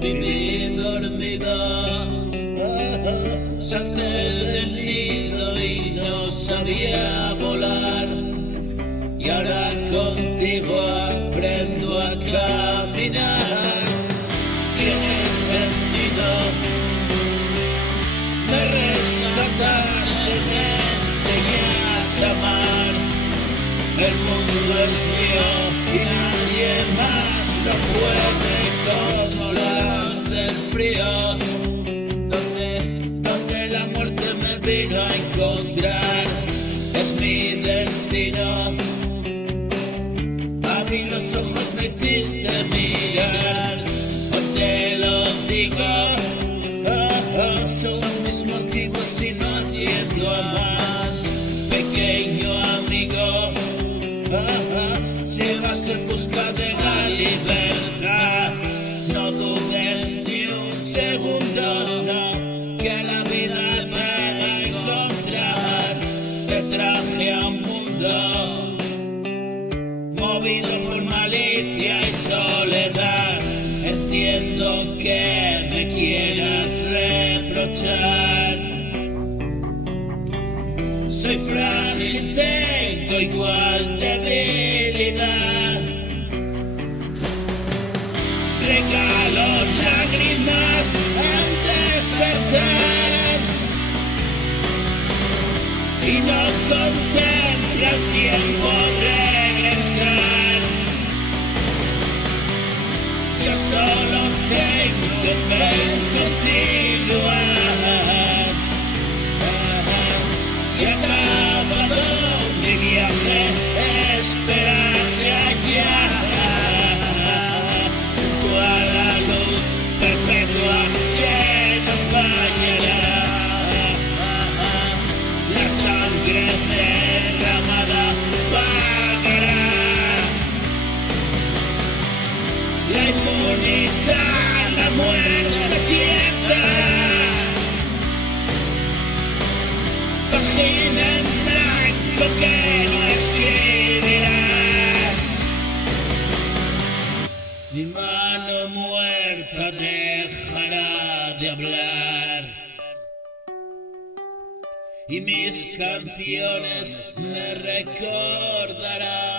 Viví dormido, salté del nido y no sabía volar. Y ahora contigo aprendo a caminar. Tiene sentido, me rescataste, me enseñas a amar. El mundo es mío y nadie más lo puede controlar del frío. Donde la muerte me vino a encontrar, es mi destino. Abrí los ojos, me hiciste mirar. Hoy te lo digo, son mis motivos y no atiendo a más. Pequeño amigo, si vas en busca de la libertad, no dudes ni un segundo, no, que la vida te va a encontrar. Te traje a un mundo movido por malicia y soledad. Entiendo que me quieras reprochar. Soy frágil, tengo igual debilidad. Regalo lágrimas al despertar y no contempla el tiempo regresar. Yo solo tengo fe en continuar. Y he acabado mi viaje, esperarte allá, junto a la luz perpetua que nos bañará. La sangre derramada pagará. La inmunidad, la muerte cierta. Página en blanco que no escribirás. Mi mano muerta dejará de hablar y mis canciones me recordarán.